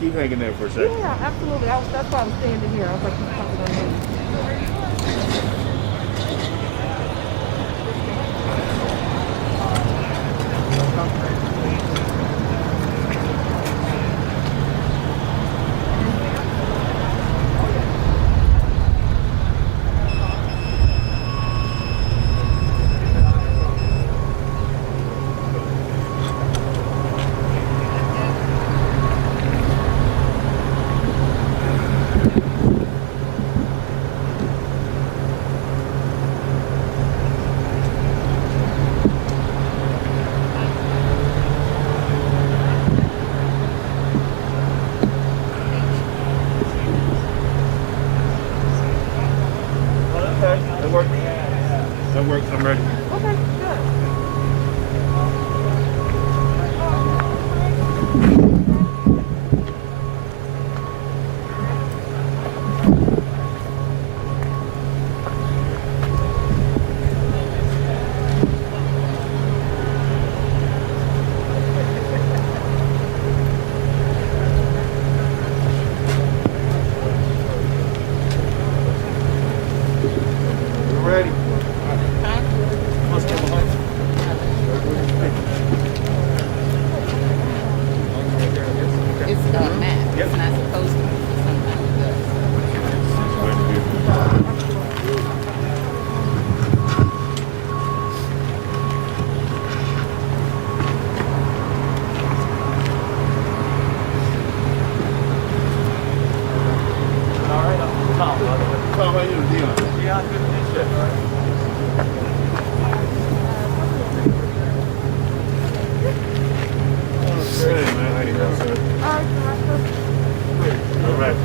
keep hanging there for a second. Yeah, absolutely. That's why I'm standing here. I was like, he's coming on in. That works. I'm ready. Okay, good. We're ready. Let's get behind you. It's not map. It's not supposed to be. Sometimes it does. All right, I'm Tom. Tom, how you doing? Dion. Yeah, good to meet you. All right. Okay, man. How you doing, sir? All right.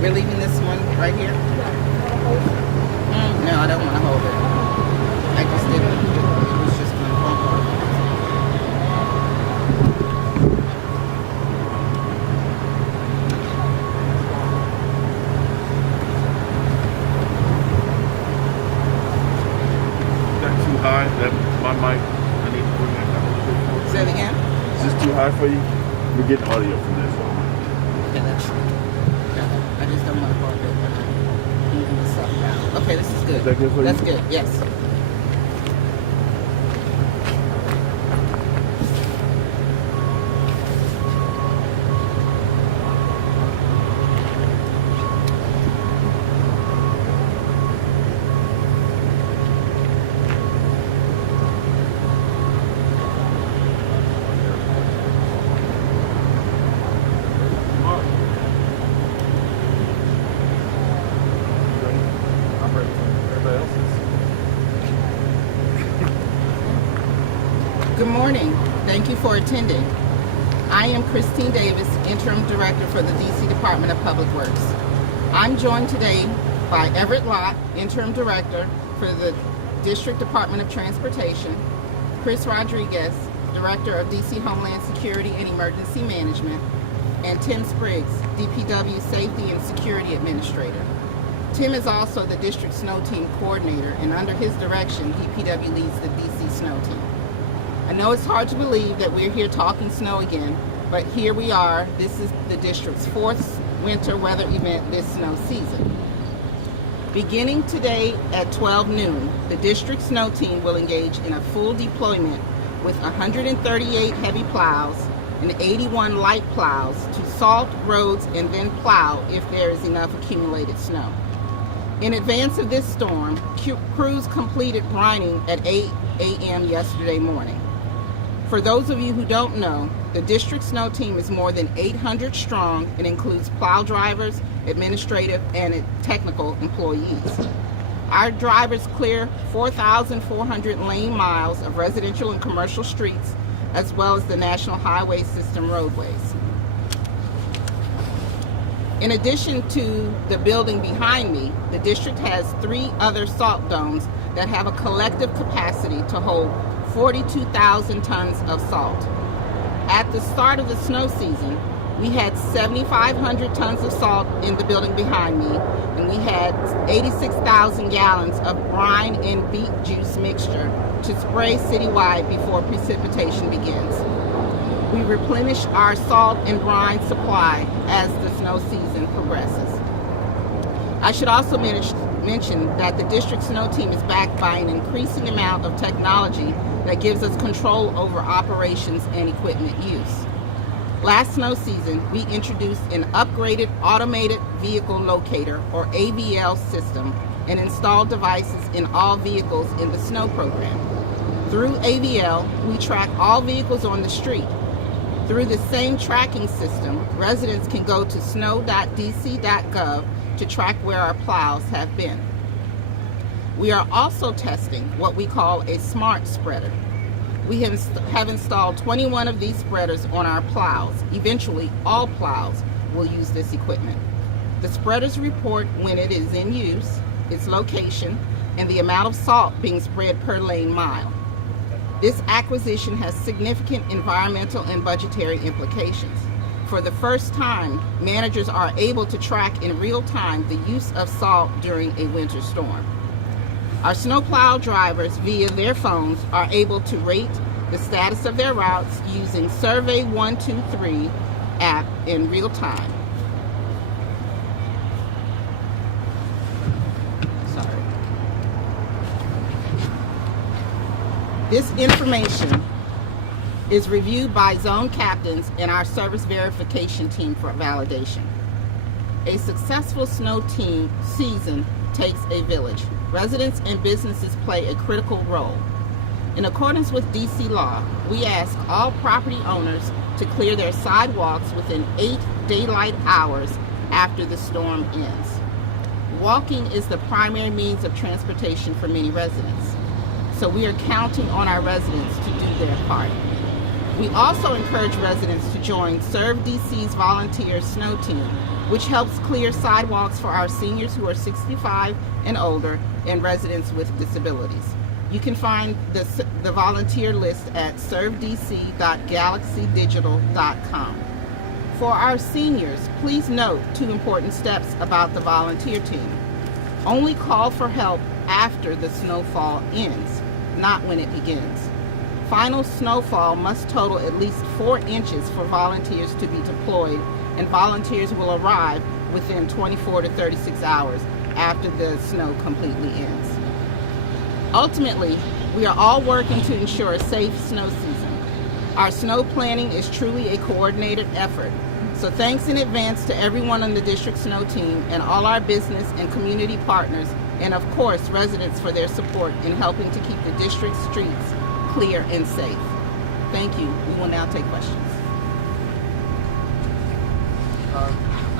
We're leaving this one right here? No, I don't want to hold it. I just didn't. It was just going to bump over. Is that too high? That my mic? I need to bring that down a little bit more. Say it again? Is this too high for you? We're getting audio from this. Okay, that's I just don't want to hold it. Moving the stuff down. Okay, this is good. Is that good for you? That's good, yes. I'm ready. Everybody else is. Good morning. Thank you for attending. I am Christine Davis, Interim Director for the DC Department of Public Works. I'm joined today by Everett Lott, Interim Director for the District Department of Transportation, Chris Rodriguez, Director of DC Homeland Security and Emergency Management, and Tim Spriggs, DPW Safety and Security Administrator. Tim is also the District Snow Team Coordinator, and under his direction, DPW leads the DC Snow Team. I know it's hard to believe that we're here talking snow again, but here we are. This is the district's fourth winter weather event this snow season. Beginning today at 12 noon, the district snow team will engage in a full deployment with 138 heavy plows and 81 light plows to salt roads and then plow if there is enough accumulated snow. In advance of this storm, crews completed brining at 8 a.m. yesterday morning. For those of you who don't know, the district snow team is more than 800 strong and includes plow drivers, administrative, and technical employees. Our drivers clear 4,400 lane miles of residential and commercial streets, as well as the National Highway System roadways. In addition to the building behind me, the district has 3 other salt domes that have a collective capacity to hold 42,000 tons of salt. At the start of the snow season, we had 7,500 tons of salt in the building behind me, and we had 86,000 gallons of brine and beet juice mixture to spray citywide before precipitation begins. We replenish our salt and brine supply as the snow season progresses. I should also mention that the district snow team is backed by an increasing amount of technology that gives us control over operations and equipment use. Last snow season, we introduced an upgraded automated vehicle locator, or AVL system, and installed devices in all vehicles in the snow program. Through AVL, we track all vehicles on the street. Through the same tracking system, residents can go to snow.dc.gov to track where our plows have been. We are also testing what we call a smart spreader. We have installed 21 of these spreaders on our plows. Eventually, all plows will use this equipment. The spreaders report when it is in use, its location, and the amount of salt being spread per lane mile. This acquisition has significant environmental and budgetary implications. For the first time, managers are able to track in real time the use of salt during a winter storm. Our snowplow drivers, via their phones, are able to rate the status of their routes using Survey 123 app in real time. Sorry. This information is reviewed by zone captains and our service verification team for validation. A successful snow team season takes a village. Residents and businesses play a critical role. In accordance with DC law, we ask all property owners to clear their sidewalks within 8 daylight hours after the storm ends. Walking is the primary means of transportation for many residents, so we are counting on our residents to do their part. We also encourage residents to join Serve DC's volunteer snow team, which helps clear sidewalks for our seniors who are 65 and older and residents with disabilities. You can find the volunteer list at servedc.galaxydigital.com. For our seniors, please note 2 important steps about the volunteer team. Only call for help after the snowfall ends, not when it begins. Final snowfall must total at least 4 inches for volunteers to be deployed, and volunteers will arrive within 24 to 36 hours after the snow completely ends. Ultimately, we are all working to ensure a safe snow season. Our snow planning is truly a coordinated effort. So thanks in advance to everyone on the district snow team and all our business and community partners, and of course residents for their support in helping to keep the district streets clear and safe. Thank you. We will now take questions. I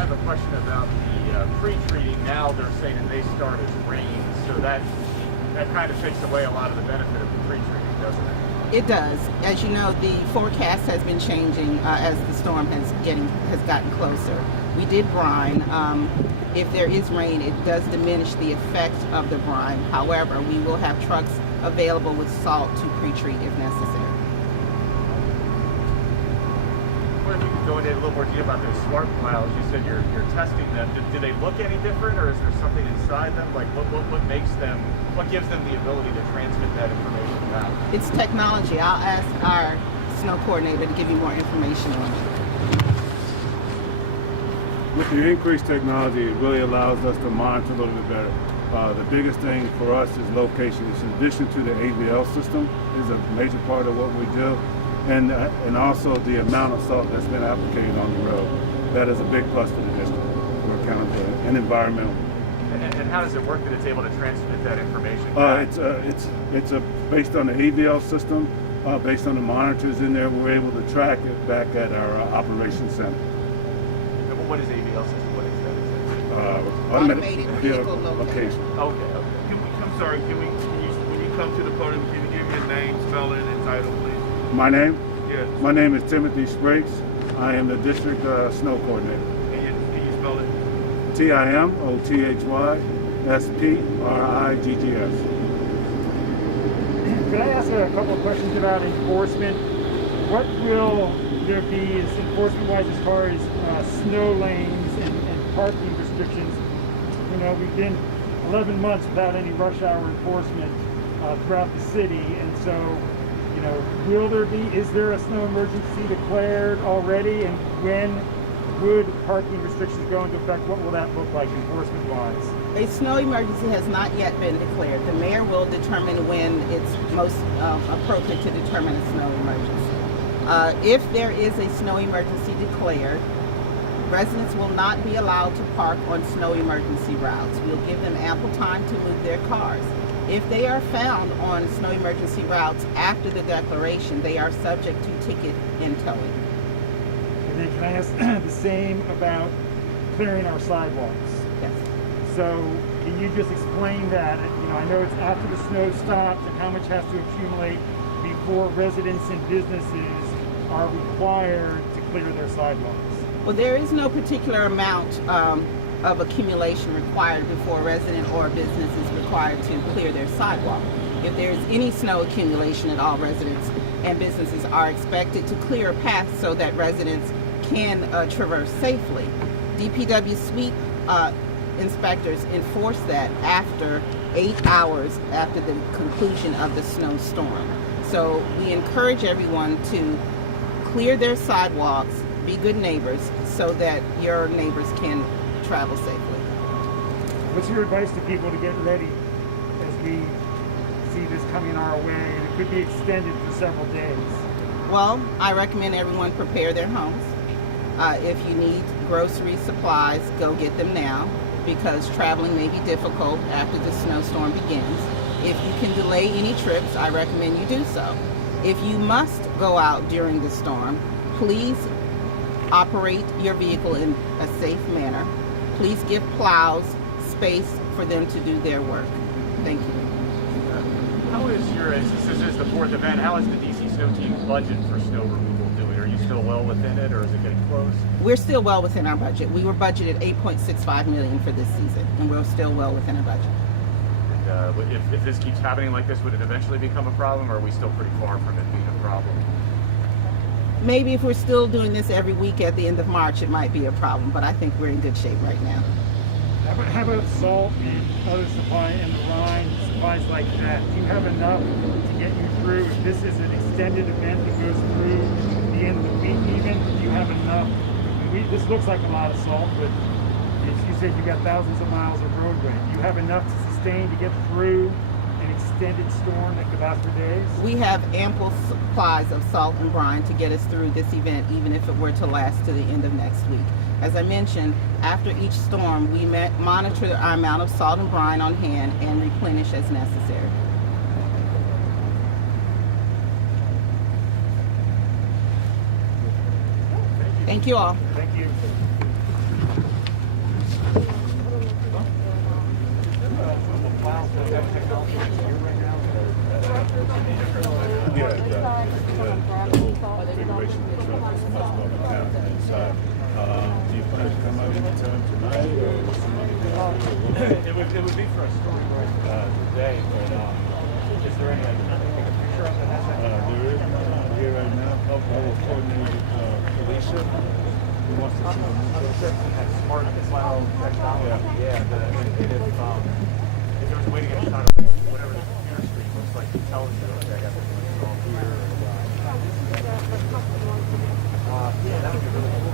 have a question about the pre-treating. Now they're saying that they start as rain, so that kind of takes away a lot of the benefit of the pre-treating, doesn't it? It does. As you know, the forecast has been changing as the storm has gotten closer. We did brine. If there is rain, it does diminish the effect of the brine. However, we will have trucks available with salt to pre-treat if necessary. Well, if you could go into a little more detail about those smart plows. You said you're testing them. Do they look any different, or is there something inside them? Like what makes them? What gives them the ability to transmit that information back? It's technology. I'll ask our snow coordinator to give you more information on it. With the increased technology, it really allows us to monitor a little bit better. The biggest thing for us is location. In addition to the AVL system, is a major part of what we do, and also the amount of salt that's been applied on the road. That is a big plus for the district. We're accountable and environmental. And how does it work that it's able to transmit that information back? It's based on the AVL system, based on the monitors in there. We're able to track it back at our operations center. But what is AVL system? What is that? Automated vehicle location. Okay. I'm sorry, when you come to the podium, can you give me a name, spelling, and title, please? My name? Yes. My name is Timothy Spriggs. I am the district snow coordinator. Can you spell it? TIMOTHYSPRIGGS. Could I ask a couple of questions about enforcement? What will there be as enforcement-wise as far as snow lanes and parking restrictions? You know, we've been 11 months without any rush hour enforcement throughout the city, and so, you You know, is there a snow emergency declared already, and when would parking restrictions go into effect? What will that look like enforcement-wise? A snow emergency has not yet been declared. The mayor will determine when it's most appropriate to determine a snow emergency. If there is a snow emergency declared, residents will not be allowed to park on snow emergency routes. We'll give them ample time to move their cars. If they are found on snow emergency routes after the declaration, they are subject to ticket and towing. And then can I ask the same about clearing our sidewalks? Yes. So can you just explain that? You know, I know it's after the snow stops and how much has to accumulate before residents and businesses are required to clear their sidewalks. Well, there is no particular amount of accumulation required before a resident or a business is required to clear their sidewalk. If there is any snow accumulation at all, residents and businesses are expected to clear a path so that residents can traverse safely. DPW sweep inspectors enforce that after 8 hours after the conclusion of the snowstorm. So we encourage everyone to clear their sidewalks, be good neighbors, so that your neighbors can travel safely. What's your advice to people to get ready as we see this coming our way, and it could be extended for several days? Well, I recommend everyone prepare their homes. If you need grocery supplies, go get them now, because traveling may be difficult after the snowstorm begins. If you can delay any trips, I recommend you do so. If you must go out during the storm, please operate your vehicle in a safe manner. Please give plows space for them to do their work. Thank you. How is since this is the fourth event, how is the DC Snow Team budget for snow removal doing? Are you still well within it, or is it getting close? We're still well within our budget. We were budgeted $8.65 million for this season, and we're still well within our budget. And if this keeps happening like this, would it eventually become a problem, or are we still pretty far from it being a problem? Maybe if we're still doing this every week at the end of March, it might be a problem, but I think we're in good shape right now. How about salt and other supply and the Rhine, supplies like that? Do you have enough to get you through? If this is an extended event that goes through the end of the week even, do you have enough? This looks like a lot of salt, but as you said, you got thousands of miles of roadway. Do you have enough to sustain to get through an extended storm that could last for days? We have ample supplies of salt and brine to get us through this event, even if it were to last to the end of next week. As I mentioned, after each storm, we monitor our amount of salt and brine on hand and replenish as necessary. Thank you all. Thank you. Yeah, the whole configuration of the truck is much more mechanical inside. Do you plan to come out anytime tonight, or somebody It would be for a story today, but is there any, can I take a picture of it? there is one here right now. I will coordinate with Alicia, who wants to see the new truck. That smart cloud technology. Yeah. If there's a way to get a shot of whatever the computer screen looks like, it tells you, okay, I got this installed here. Yeah, that would be really cool.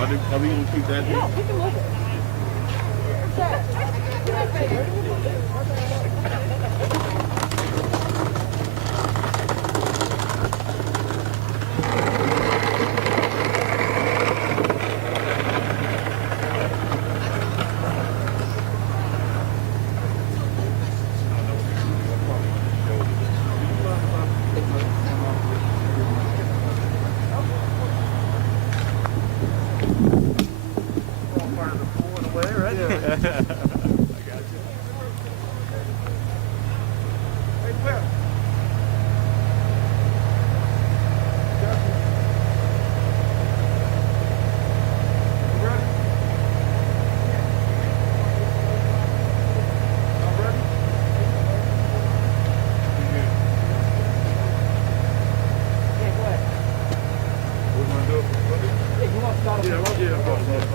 Are we gonna keep that here? No, we can move it. Where's that? Part of the pool in a way, right? I got you. Hey, Pep. You ready? I'm ready. Yeah, go ahead. We're gonna do it. Yeah, you want to start off? Yeah, yeah,